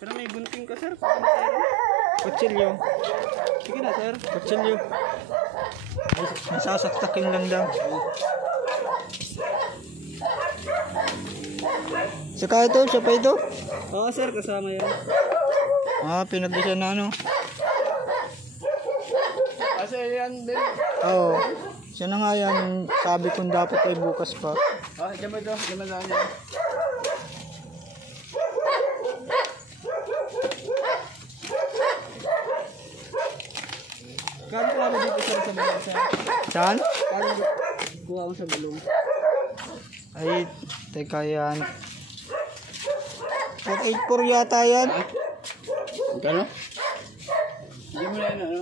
Pero may gunting ka, sir. Kutsilyo. Sige na, sir. Kutsilyo. Nasasaktakin lang daw. Saka ito, siya pa ito? Oo, sir. Kasama yan. Ah, pinag-isa na ano. Kasi yan din. Oo. Siya na nga yan. Sabi kong dapat ay bukas pa. Ah, dyan ba ito? Dyan ba saan yan? Kano kuha mo dito, sir, sa balong, sir? Saan? Kano kuha mo sa balong? Ay, teka yan. 484 yata yan. Kano? Hindi mo na yun, ano?